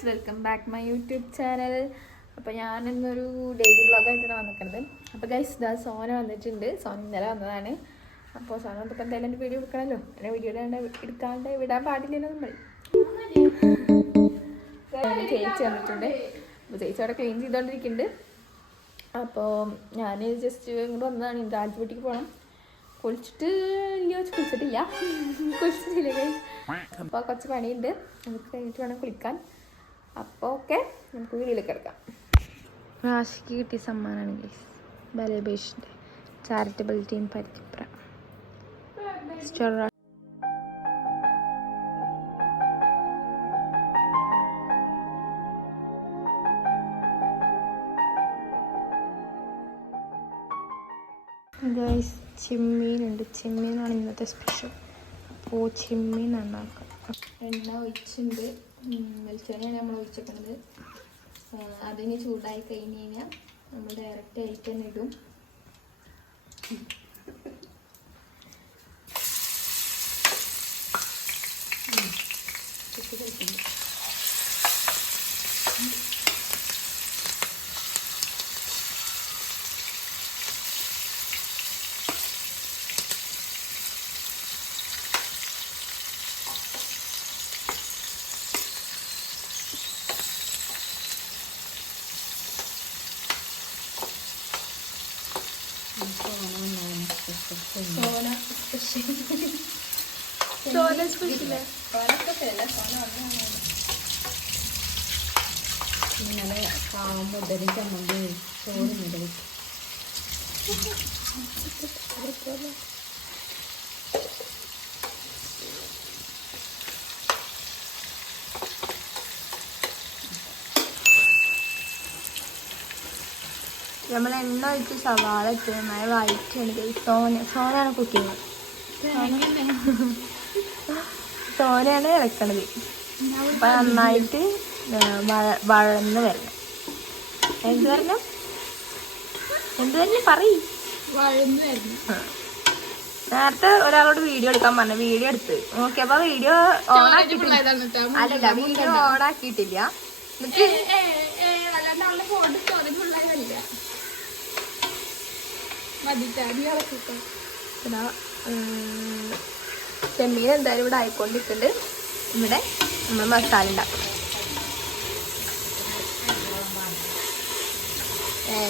Guys, welcome back my YouTube channel. അപ്പോൾ ഞാനിന്നൊരു daily വ്ളോഗായിട്ടാണ് വന്നിട്ടുള്ളത്. അപ്പോൾ ഗൈസ്, ഇതാ സോന വന്നിട്ടുണ്ട്. സോന ഇന്നലെ വന്നതാണ്. അപ്പോൾ സോന വന്നപ്പോൾ എന്തായാലും എൻ്റെ വീഡിയോ എടുക്കണമല്ലോ. എൻ്റെ വീഡിയോ എടുക്കാണ്ട് വിടാൻ പാടില്ലല്ലോ നമ്മൾ. ചേച്ചി വന്നിട്ടുണ്ട്. അപ്പോൾ ചേച്ചി അവിടെ ക്ലീൻ ചെയ്തുകൊണ്ടിരിക്കുന്നുണ്ട്. അപ്പോൾ ഞാൻ ജസ്റ്റ് ഇങ്ങോട്ട് വന്നതാണ്. രാജ്യവീട്ടിക്ക് പോകണം. കുളിച്ചിട്ട് കുളിച്ചിട്ടില്ല ഗൈസ്. അപ്പോൾ കുറച്ച് പണിയുണ്ട്. നമുക്ക് കഴിഞ്ഞിട്ട് വേണം കുളിക്കാൻ. അപ്പോൾ ഓക്കെ, നമുക്ക് വീട്ടിലേക്ക് എടുക്കാം. റാഷിക്ക് കിട്ടിയ സമ്മാനമാണ് ഗൈസ്. ബലേബേഷിൻ്റെ ചാരിറ്റബിൾ ടീം പരിചയപ്ര. ഗൈസ്, ചെമ്മീനുണ്ട്. ചെമ്മീനാണ് ഇന്നത്തെ സ്പെഷ്യൽ. അപ്പോൾ ചെമ്മീൻ ഉണ്ടാക്കാം. എണ്ണ ഒഴിച്ചിട്ടുണ്ട്. വെളിച്ചെണ്ണയാണ് നമ്മൾ ഒഴിച്ചിട്ടുള്ളത്. അതിന് ചൂടായി കഴിഞ്ഞ് കഴിഞ്ഞാൽ നമ്മൾ ഡയറക്റ്റ് ആയിട്ട് തന്നെ ഇടും. ഇന്നലെ മുതൽ ചമ്മന്തി ചോറ് മുതൽ നമ്മൾ എണ്ണ ഒഴിച്ച് സവാള ഇട്ട് നന്നായി വഴറ്റുണ്ട്. സോനയാണ് കുക്കിങ്. സോനയാണ് ഇളക്കണത്. അപ്പം നന്നായിട്ട് വഴന്ന് വരണം. എന്ത് വരണം പറയും. വഴന്ന് വരണം. നേരത്തെ ഒരാളോട് വീഡിയോ എടുക്കാൻ പറഞ്ഞു. വീഡിയോ എടുത്ത് നോക്കിയപ്പോ വീഡിയോ ഓണാക്കിയിട്ടില്ല. അല്ലല്ല, വീഡിയോ ഓണാക്കിയിട്ടില്ല. എന്നിട്ട് ചെമ്മീൻ എന്തായാലും ഇവിടെ ആയിക്കൊണ്ടിട്ടുണ്ട്. ഇവിടെ നമ്മൾ മസാല ഉണ്ടാക്കും.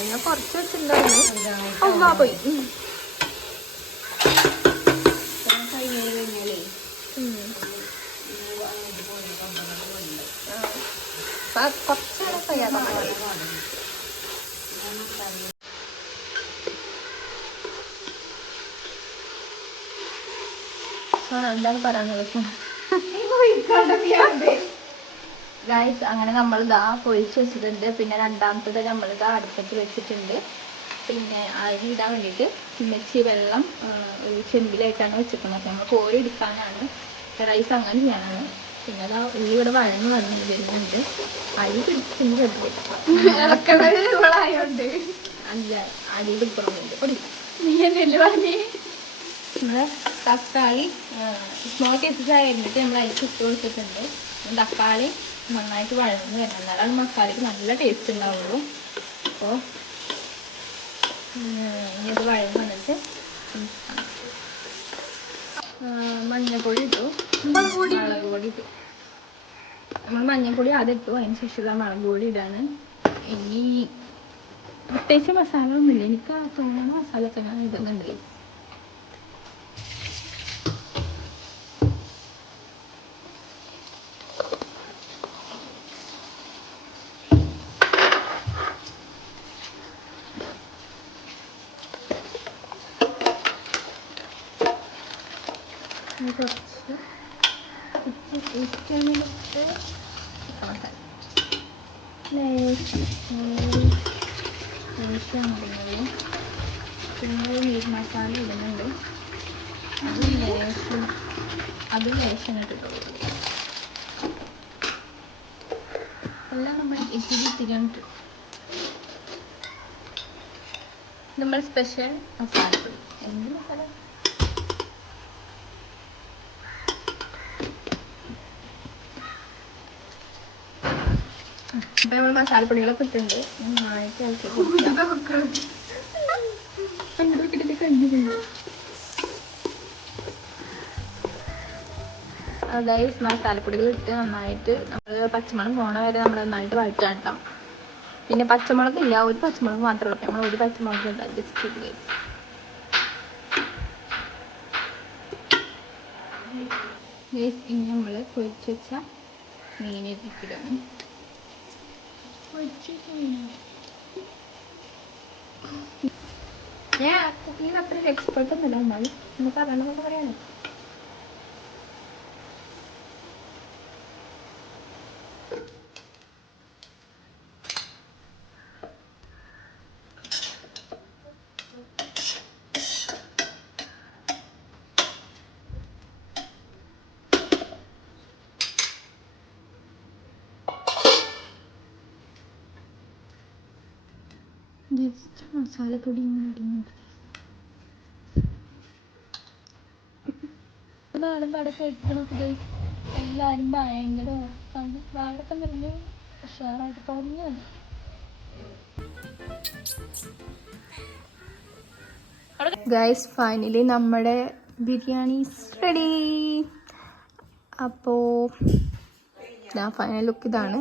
ഞാൻ കുറച്ച് വെച്ചിട്ടുണ്ടായിരുന്നു. അമ്മ പോയി. കുറച്ചേരം കഴിയാതെ എന്താണ് പറയാനുള്ളത് ഗൈസ്? അങ്ങനെ നമ്മളിതാ പൊരിച്ച് വെച്ചിട്ടുണ്ട്. പിന്നെ രണ്ടാമത്തത് നമ്മളിതാ അടുപ്പത്ത് വെച്ചിട്ടുണ്ട്. പിന്നെ അതിനിടാൻ വേണ്ടിയിട്ട് മിക്സി വെള്ളം ഒരു ചെമ്പിലായിട്ടാണ് വെച്ചിട്ടുള്ളത്. നമ്മൾ കോരി എടുക്കാനാണ്. റൈസ് അങ്ങനെ ചെയ്യാനാണ്. പിന്നെ അതാ ഉള്ളി ഇവിടെ വഴന്ന് വരുന്നുണ്ട്. അരി പിടിച്ചിട്ടുണ്ട്. അല്ല, അരി പിടിക്കണമെന്നുണ്ട്. നീ എന്നെ പറഞ്ഞേ. നമ്മുടെ തക്കാളി സ്മോൾ കേസസ് ആയിരുന്നിട്ട് നമ്മൾ അരിച്ച് ഇട്ട് കൊടുത്തിട്ടുണ്ട്. തക്കാളി നന്നായിട്ട് വഴന്ന് വരണം. എന്നാലാണ് മസാലയ്ക്ക് നല്ല ടേസ്റ്റ് ഉണ്ടാവുള്ളൂ. അപ്പോൾ ഇനി അത് വഴന്ന് വന്നിട്ട് മഞ്ഞൾപ്പൊടി ഇട്ടു, മുളക് പൊടി ഇട്ടു. നമ്മൾ മഞ്ഞൾപ്പൊടി ആദ്യം ഇട്ടു. അതിന് ശേഷം മുളക് പൊടി ഇടാണ്. ഇനി പ്രത്യേകിച്ച് മസാല ഒന്നുമില്ല. എനിക്ക് തോന്നുന്ന മസാല ഒക്കെ ഞാൻ ഇടുന്നുണ്ട്. കുറച്ച് ഇഷ്ടമിട്ട് ലേശമാണ് ഇടുന്നത്. പിന്നെ മീറ്റ് മസാല ഇടുന്നുണ്ട്. അത് ലേശം ഇട്ടിട്ടുള്ളൂ. എല്ലാം നമ്മൾ ഇത്തിരി നമ്മൾ സ്പെഷ്യൽ മസാലപ്പൊടി. എന്ത് മസാല? അപ്പം നമ്മൾ മസാലപ്പൊടികളൊക്കെ ഇട്ടിട്ടുണ്ട്. നന്നായിട്ട് ഇളക്കി കൊടുക്കുക. അതായത് മസാലപ്പൊടികൾ ഇട്ട് നന്നായിട്ട് നമ്മൾ പച്ചമുളക് പോണ വരെ നമ്മൾ നന്നായിട്ട് വഴറ്റാൻ കേട്ടോ. പിന്നെ പച്ചമുളക് ഇല്ല, ഒരു പച്ചമുളക് മാത്രമേ ഉള്ളൂ. നമ്മൾ ഒരു പച്ചമുളക് ഇല്ല, ജസ്റ്റ് ഇത് ഇനി നമ്മൾ പൊരിച്ച് വെച്ച മീനിട്ടിടും. ഞാൻ കുക്കിങ്ങിൽ അത്ര എക്സ്പെർട്ട് ഒന്നുമില്ല, എന്നാലും നമുക്ക് അറിയണമെന്നൊക്കെ പറയാനോ. ജസ്റ്റ് മസാലപ്പൊടി നാളും അവിടെ കഴിക്കണത് എല്ലാവരും ഭയങ്കര വാഴക്കം നിറഞ്ഞ് ഉഷാറായിട്ട് തോന്നിയാണ്. ഗൈസ് ഫൈനലി നമ്മുടെ ബിരിയാണി റെഡി. അപ്പോൾ ഫൈനൽ ലുക്ക് ഇതാണ്.